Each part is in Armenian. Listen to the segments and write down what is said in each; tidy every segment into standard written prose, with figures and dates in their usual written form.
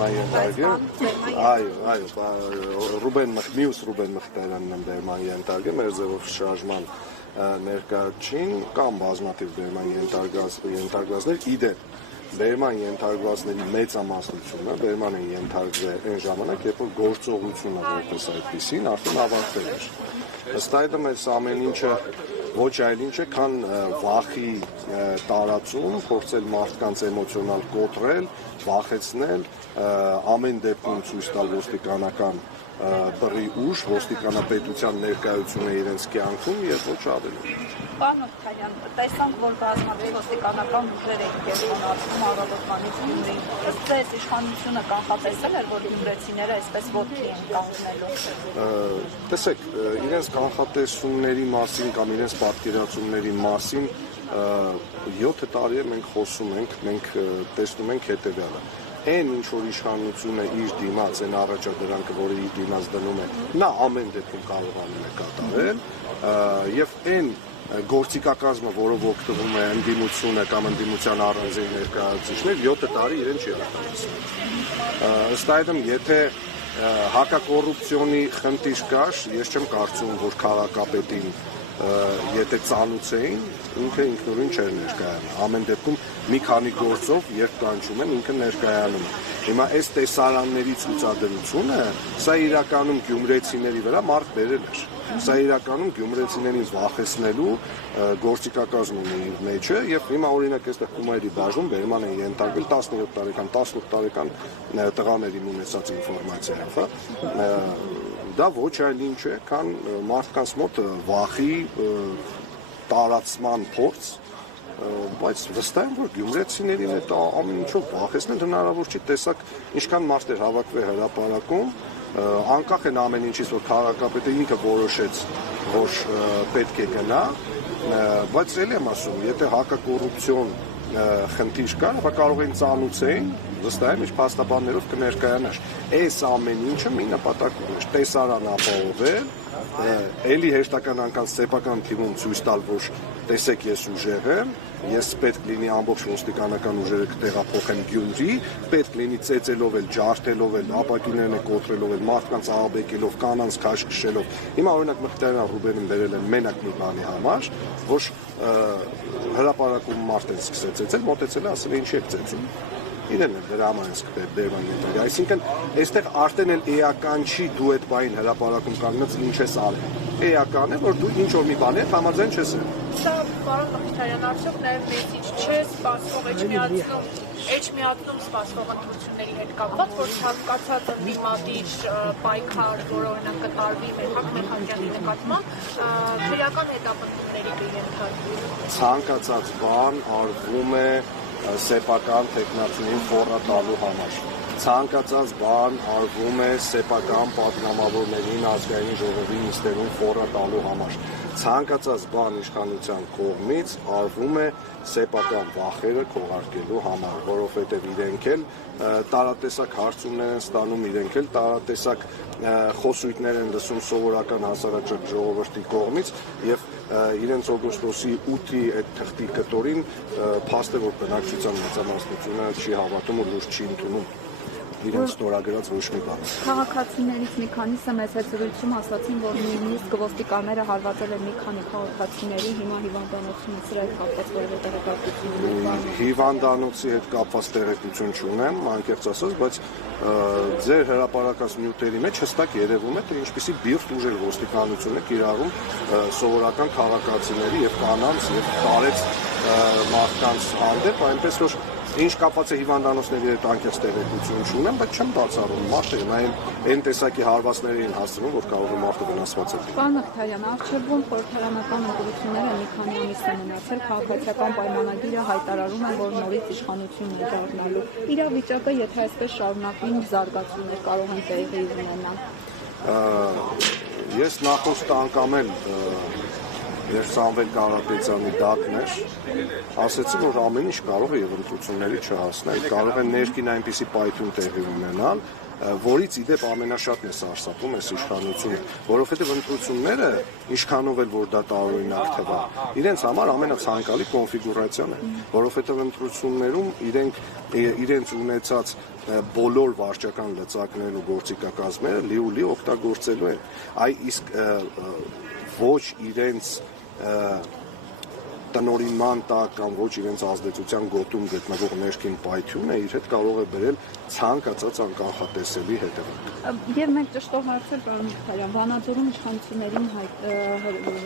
բերման ենթարկել։ Այո, մյուս Ռուբեն Մխիթարյանն եմ բերման ենթարկել, մեր ձևով շարժման ներկայացին կամ բազմաթիվ բերման ենթարկվածներ իդեպ բերման ենթարկվածների մեծամասնությունը բերման են ենթարկվել այն ժամանակ, երբ որ գործողությունը որպես այդպիսին արդեն ավարտվել էր։ Ըստ այդմ այս ամեն ինչը ոչ այլ ինչ է, քան վախի տարածում, փորձել մարդկանց էմոցիոնալ կոտրել, վախեցնել, ամեն դեպքում ցույց տալ ոստիկանական բռի ուժ, ոստիկանապետության ներկայությունը իրենց կյանքում եւ ոչ ավելի։ Պարոն Մխիթարյան, տեսանք, որ բազմաթիվ ոստիկանական ուժեր եք կենտրոնացնում առավոտվանից Գյումրին։ Ըստ ձեզ իշխանությունը կանխատեսել էր, որ գյումրեցիները այսպես ոտքի են կանգնելու։ Տեսեք, իրենց կանխատեսումների մասին կամ իրենց պատկերացումների մասին 7 տարի մենք խոսում ենք, մենք տեսնում ենք հետևյալը։ Այն ինչ որ իշխանությունը իր դիմաց, այն առաջադրանքը, որը իր դիմաց դնում է, նա ամեն դեպքում կարողանում է կատարել, եւ այն գործիքակազմը, որով օգտվում է ընդդիմությունը կամ ընդդիմության առանձին ներկայացուցիչներ, 7 տարի իրեն չի արտադրել։ Ըստ այդմ, եթե հակակոռուպցիոնի խնդիր կար, ես չեմ կարծում, որ քաղաքապետին եթե ծանուցեին, ինքը ինքնուրույն չէր ներկայանում։ Ամեն դեպքում մի քանի գործով երբ կանչում են, ինքը ներկայանում է։ Հիմա այս տեսարանների ցուցադրությունը, սա իրականում գյումրեցիների վրա մարդ բերել էր։ Սա իրականում գյումրեցիներին վախեցնելու գործիքակազմ ունի իր մեջը եւ հիմա օրինակ այստեղ Կումայրի բաժնում բերման են ենթարկվել 17 տարեկան, 18 տարեկան տղաների ունեցած ինֆորմացիայով, հա։ Դա ոչ այլ ինչ է, քան մարդկանց մոտ վախի տարածման փորձ, բայց վստահ եմ, որ գյումրեցիներին այդ ամեն ինչով վախեցնել հնարավոր չի, տեսակ ինչքան մարդեր հավաքվել հրապարակում, անկախ են ամեն ինչից, որ քաղաքապետը ինքը որոշեց, որ պետք է գնա, բայց էլի եմ ասում, եթե հակակոռուպցիոն խնդիր կար, ապա կարող են ծանուցեին, վստահ եմ, ինչ փաստաբաններով կներկայանար։ Այս ամեն ինչը մի նպատակ ուներ, տեսարան ապահովել, էլի հերթական անգամ սեփական թիմում ցույց տալ, որ տեսեք ես ուժեղ եմ, ես պետք լինի ամբողջ ոստիկանական ուժերը կտեղափոխեմ Գյումրի, պետք լինի ծեծելով էլ, ջարդելով էլ, ապակիներն կոտրելով էլ, մարդկանց աղաբեկելով, կանանց քաշ քշելով։ Հիմա օրինակ Մխիթարյան Ռուբենին բերել են մենակ մի բանի համար, որ հրապարակում մարդ են սկսել ծեծել, մոտեցել է ասել ինչի եք ծեծում։ Իրեն էլ դրա համար են սկսել բերման ենթարկել։ Այսինքն այստեղ արդեն էլ էական չի դու այդ բային հրապարակում կանգնած ինչ ես արել։ Էական է, որ դու ինչ որ մի բանի հետ համաձայն չես եղել։ Սա պարոն Մխիթարյան, արդյոք նաև մեծիչ չէ սպասվող էջմիածնում սպասվող ընտրությունների հետ կապված, որ ցանկացած ընդդիմադիր պայքար, որը օրինակ կտարվի Մեհակյանի նկատմամբ, քրեական հետապնդումների կենթարկվի։ Ցանկացած բան արվում է սեփական տեխնացուներին ֆորատալու համար։ Ցանկացած բան արվում է սեփական պատգամավորներին ազգային ժողովի նիստերում ֆորատալու համար։ Ցանկացած բան իշխանության կողմից արվում է սեփական վախերը քողարկելու համար, որովհետև իրենք էլ տարատեսակ հարցումներ են ստանում, իրենք էլ տարատեսակ խոսույթներ են լսում սովորական հասարակ ժողովրդի կողմից եւ իրենց օգոստոսի 8-ի այդ թղթի կտորին փաստ է, որ բնակչության մեծամասնությունը չի հավատում ու լուրջ չի ընդունում իրենց ստորագրած ոչ մի բան։ Քաղաքացիներից մի քանիսը մեծ հետզրույցում ասացին, որ նույնիսկ ոստիկանները հարվածել են մի քանի քաղաքացիների, հիմա հիվանդանոցի հետ կապված որևէ տեղեկատվություն ունի։ Հիվանդանոցի հետ կապված տեղեկություն չունեմ, անկեղծ ասած, բայց ձեր հրապարակած նյութերի մեջ հստակ երևում է, թե ինչպիսի բիրտ ուժեր ոստիկանությունը կիրառում սովորական քաղաքացիների եւ կանանց եւ տարեց մարդկանց հանդեպ, այնպես որ ինչ կապված է հիվանդանոցների հետ անկեղծ տեղեկություն չունեմ, բայց չեմ բացառում մարդը այն տեսակի հարվածների են հասցնում, որ կարող է մարդը վնասված է։ Պարոն Մխիթարյան, առջևում խորհրդարանական ընտրությունները մի քանի ամիս են մնացել, քաղաքացիական պայմանագիրը հայտարարում է, որ նորից իշխանությունն է դառնալու։ Իրավիճակը, եթե այսպես շարունակվի, զարգացումներ կարող են տեղի ունենալ։ Ես նախորդ անգամ էլ Երբ Սամվել Կարապետյանի դատն էր, ասեցի, որ ամեն ինչ կարող է եւ ընտրությունների չհասնել, կարող է ներքին այնպիսի պայթյուն տեղի ունենալ, որից ի դեպ ամենաշատն է սարսափում այս իշխանությունը, որովհետև ընտրությունները, ինչքանով էլ որ դա տարօրինակ թվա, իրենց համար ամենացանկալի կոնֆիգուրացիան է, որովհետև ընտրություններում իրենց ունեցած բոլոր վարչական լծակներն ու գործիքակազմերը լի օգտագործելու են, իսկ ոչ իրենց տնօրինման տակ կամ ոչ իրենց ազդեցության գոտում գտնվող ներքին պայթյունը իր հետ կարող է բերել ցանկացած անկանխատեսելի հետևանք։ Եվ մեկ ճշտող հարց էր, պարոն Մխիթարյան, Վանաձորում իշխանություններին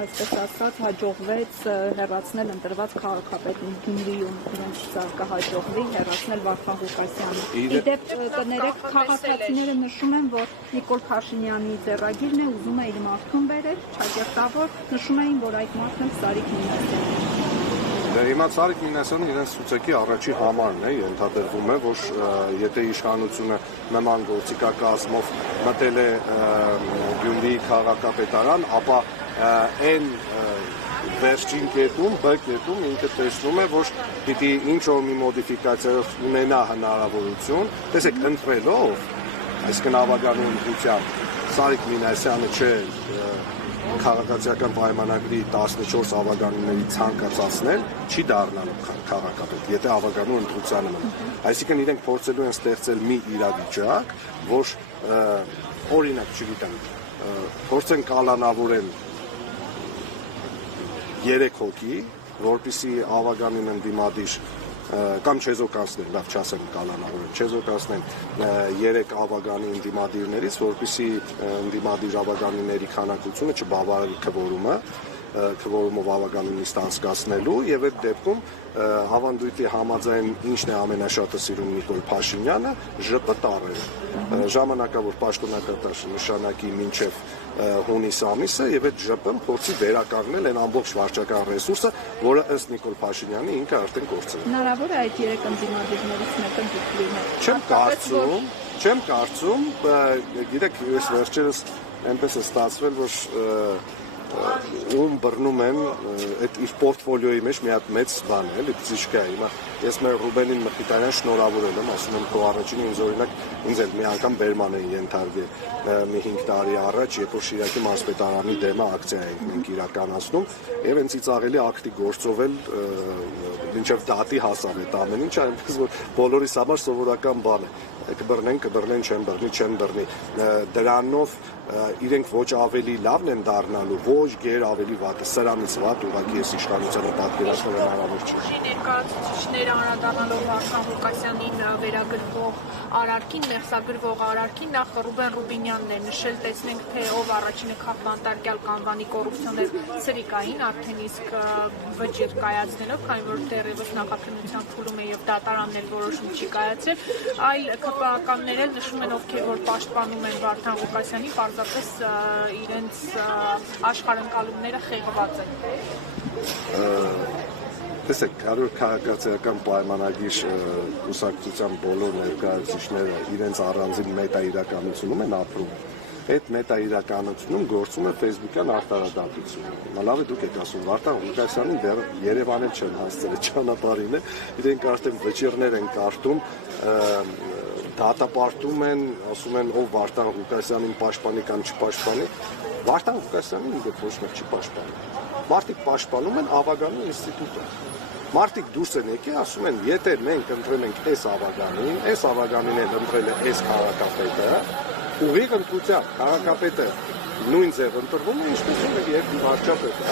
այսպես ասած հաջողվեց հեռացնել ընտրված քաղաքապետին Գյումրիում, իրենց կհաջողվի հեռացնել Վարդան Ղուկասյանը։ Ի դեպ, կներեք, քաղաքացիները նշում են, որ Նիկոլ Փաշինյանի ձեռագիրն է ուզում է իր մարդուն բերել, ճակերտավոր, նշում էին, որ այդ մարդն Սարիկ Մինասյանն է։ Հիմա Սարիկ Մինասյանը իրենց ցուցակի առաջի համարն է, ենթադրվում է, որ եթե իշխանությունը նման գործիքակազմով մտել է Գյումրիի քաղաքապետարան, ապա այն վերջին կետում, B կետում ինքը տեսնում է, որ պիտի ինչ-որ մի մոդիֆիկացիայով ունենա հնարավորություն, տեսեք, ընտրելով, այսինքն ավագանու ընտրությամբ, Սարիկ Մինասյանը չէ քաղաքացիական պայմանագրի 14 ավագանուների ցանկացածնել չի դառնալու քաղաքապետ, եթե ավագանու ընտրությանը մնա։ Այսինքն իրենք փորձելու են ստեղծել մի իրավիճակ, որ օրինակ, չգիտեմ, փորձեն կալանավորեն 3 հոգի, որպեսզի ավագանին ընդդիմադիր կամ չեզոկանցնեն, լավ չասեմ կալանավորեն, չեզոկանցնեն 3 ավագանի ընդդիմադիրներից, որպեսզի ընդդիմադիր ավագանիների քանակությունը չբավարարի քվորումով ավագանունիստ անցկացնելու եւ այդ դեպքում հավանդույթի համաձայն ինչն է ամենաշատը սիրում Նիկոլ Փաշինյանը ԺՊ տարել ժամանակավոր պաշտոնակատար նշանակի մինչեւ հունիս ամիսը եւ այդ ԺՊ-ն փորձի վերականգնել այն ամբողջ վարչական ռեսուրսը, որը ըստ Նիկոլ Փաշինյանի ինքը արդեն կորցրել է։ Հնարավոր է այդ 3 ընդդիմադիրներից մեկը դուք լինեք։ Չեմ կարծում, գիտեք, ես վերջերս այնպես է ստացվել, որ ում բռնում են այդ իր պորտֆոլիոյի մեջ մի հատ մեծ բան է, էլի բժիշկա է։ Հիմա ես մեր Ռուբենին Մխիթարյան շնորհավորել եմ, ասում եմ քո առաջինը ինձ օրինակ ինձ էլ մի անգամ բերման էին ենթարկել մի 5 տարի առաջ, երբ որ Շիրակի մարզպետարանի դեմը ակցիա էինք մենք իրականացնում, եւ հենց ծիծաղելի ակտի գործով էլ մինչև դատի հասավ այդ ամեն ինչ, այնպես որ բոլորիս համար սովորական բան է։ Կբռնեն, չեն բռնի, դրանով իրենք ոչ ավելի լավն են դառնալու, ոչ գեր ավելի վատը, սրանից վատ ուղղակի ես իշխանությանը պատկերացնել հնարավոր չէ։ Ներկայացուցիչները անդրադառնալով Վարդան Ղուկասյանին վերագրվող արարքին, մեղսագրվող արարքին, նախ Ռուբեն Ռուբինյանն է նշել, տեսնենք թե ով առաջինը քաղբանտարկյալ կանվանի կոռուպցիոներ ցրիկային, արդեն իսկ վճիռ կայացնելով, քանի որ դեռևս նախաքննության փուլում է եւ դատարաններ որոշում չի կայացրել, այլ ԿՊԱ-ականներ էլ նշում են, ովքեր որ պաշտպանում են Վարդան Ղուկասյանի, պարզապես իրենց աշխարհընկալումները խեղված են։ Տեսեք, 100 քաղաքացիական պայմանագիր կուսակցության բոլոր ներկայացուցիչները իրենց առանձին մետա իրականությունում են ապրում։ Այդ մետա իրականությունում գործում է Facebook-յան արտարադատությունը։ Լավ է դուք եք ասում, Վարդան Ղուկասյանին դեռ Երևան էլ չեն հասցրել ճանապարհին է, իրենք արդեն վճիռներ են կարտում, դատապարտում են, ասում են ով Վարդան Ղուկասյանին պաշտպանի կամ չպաշտպանի։ Վարդան Ղուկասյանին ինքը ոչ մեկ չի պաշտպանում։ Մարդիկ պաշտպանում են ավագանու ինստիտուտը։ Մարդիկ դուրս են եկել, ասում են, եթե մենք ընտրել ենք այս ավագանին էլ ընտրել է այս քաղաքապետը, ուղիղ ընտրությամբ քաղաքապետը նույն ձև ընտրվում է, ինչպես էլ երկու վարչապետը։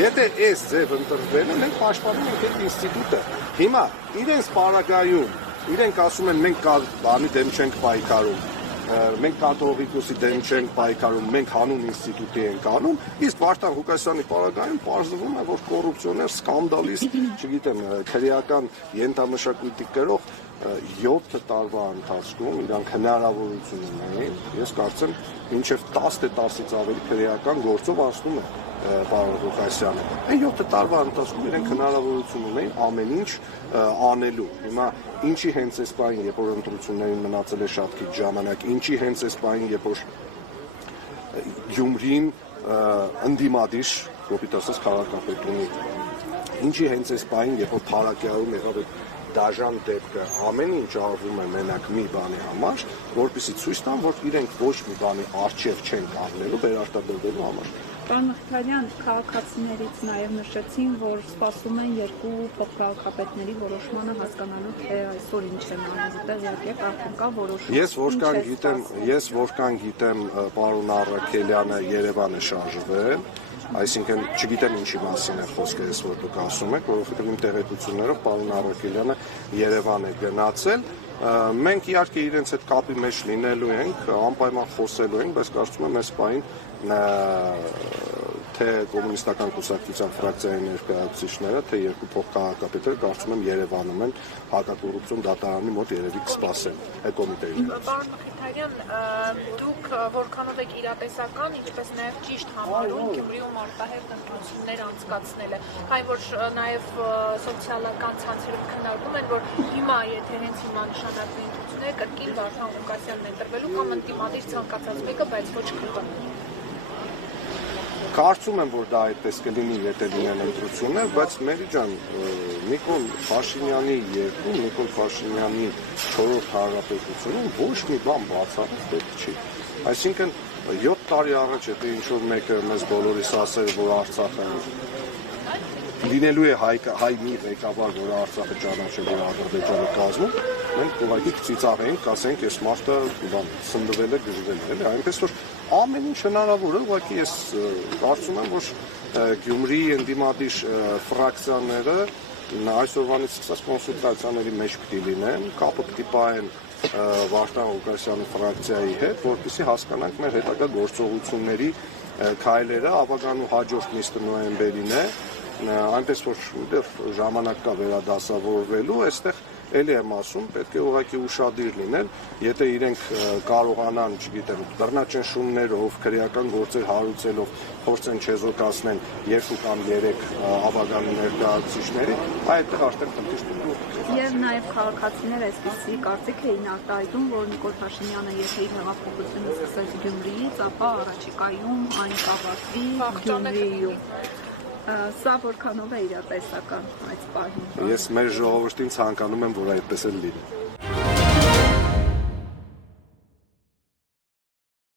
Եթե այս ձև ընտրվել է, մենք պաշտպանում ենք այդ ինստիտուտը։ Հիմա իրենց պարագայում իրենք ասում են մենք բանի դեմ չենք պայքարում, մենք կաթողիկոսի դեմ չենք պայքարում, մենք հանուն ինստիտուտի ենք անում, իսկ Վարդան Ղուկասյանի պարագայում պարզվում է, որ կոռուպցիոներ, սկանդալիստ, չգիտեմ, քրեական ենթամշակույթի կրող 7 տարվա ընթացքում իրանք հնարավորություն ունեն, ես կարծեմ մինչև 10-10-ից ավելի քրեական գործով անցնում է պարոն Ղուկասյանը։ Այն 7 տարվա ընթացքում իրենք հնարավորություն ունեն ամեն ինչ անելու։ Հիմա ինչի հենց այս բանը, երբ որ ընտրություններին մնացել է շատ քիչ ժամանակ, ինչի հենց այս բանը, երբ որ Գյումրին ընդդիմադիր, կոպիտ ասած քաղաքապետ ունի, ինչի հենց այս բանը, երբ որ Փարակյանում եղավ այդ դաժան դեպքը ամեն ինչ արվում է մենակ մի բանի համար, որպեսզի ցույց տան, որ իրենք ոչ մի բանի արժև չեն կանգնելու վերարտադրելու համար։ Պարոն Մխիթարյան, քաղաքացիներից նաև նշեցին, որ սպասում են երկու փոխքաղաքապետների որոշմանը հասկանալու, թե այսօր ինչ են անում, տեղյակ եք, արդեն կա որոշում։ Ես որքան գիտեմ, պարոն Առաքելյանը Երևան է շարժվել, այսինքն չգիտեմ ինչի մասին է խոսքը, ես որ դուք ասում եք, որովհետև իմ տեղեկություններով պարոն Առաքելյանը Երևան է գնացել։ Մենք իհարկե իրենց հետ կապի մեջ լինելու ենք, անպայման խոսելու ենք, բայց կարծում եմ այս պահին թե կոմունիստական կուսակցության ֆրակցիայի ներկայացուցիչները, թե երկու փոխքաղաքապետերը կարծում եմ Երևանում են հակակոռուպցիոն դատարանի մոտ երևի կսպասեն այդ կոմիտեին։ Պարոն Մխիթարյան, դուք որքանով եք իրատեսական, ինչպես նաև ճիշտ համարում Գյումրիում արտահերթ ընտրություններ անցկացնելը, քանի որ նաև սոցիալական ցանցերում քննարկում են, որ հիմա եթե հենց հիմա նշանակվի ընտրությունները, կրկին Վարդան Ղուկասյանն է ընտրվելու կամ ընդդիմադիր ցանկացած մեկը, բայց ոչ քրտը։ Կարծում եմ, որ դա այդպես կլինի, եթե լինեն ընտրություններ, բայց Մերի ջան, Նիկոլ Փաշինյանի երկրում, Նիկոլ Փաշինյանի 4-րդ հանրապետությունում ոչ մի բան բացառիկ պետք չի։ Այսինքն 7 տարի առաջ եթե ինչ-որ մեկը մեզ բոլորիս ասեր, որ Արցախը լինելու է հայ մի ղեկավար, որ Արցախը ճանաչելու է Ադրբեջանի կազմում, մենք ուղղակի կծիծաղենք, կասենք, այս մարդը սննդվել է, գժվել է, այնպես որ ամեն ինչ հնարավոր է, ուղղակի ես կարծում եմ, որ Գյումրիի ընդդիմադիր ֆրակցիաները այսօրվանից սկսած կոնսուլտացիաների մեջ պիտի լինեն, կապը պիտի պահեն Վարդան Ղուկասյանի ֆրակցիայի հետ, որպեսզի հասկանանք մեր հետագա գործողությունների քայլերը, ավագանու հաջորդ նիստը նոյեմբերին է, այնպես որ ժամանակ կա վերադասավորվելու, այստեղ էլի եմ ասում, պետք է ուղղակի ուշադիր լինել, եթե իրենք կարողանան, չգիտեմ, բռնաճնշումներով, քրեական գործեր հարուցելով փորձեն չեզոքացնեն 2 կամ 3 ավագանու ներկայացուցիչների, այդտեղ արդեն խնդիր կլինի։ Եվ նաև քաղաքացիները այսպիսի կարծիք էին արտահայտում, որ Նիկոլ Փաշինյանը եթե իր հեղափոխությունը սկսեց Գյումրիից, ապա առաջիկայում այն կավարտվի Գյումրիում։ Սա որքանով է իրատեսական այս պահին։ Ես մեր ժողովրդին ցանկանում եմ, որ այդպես էլ լինի։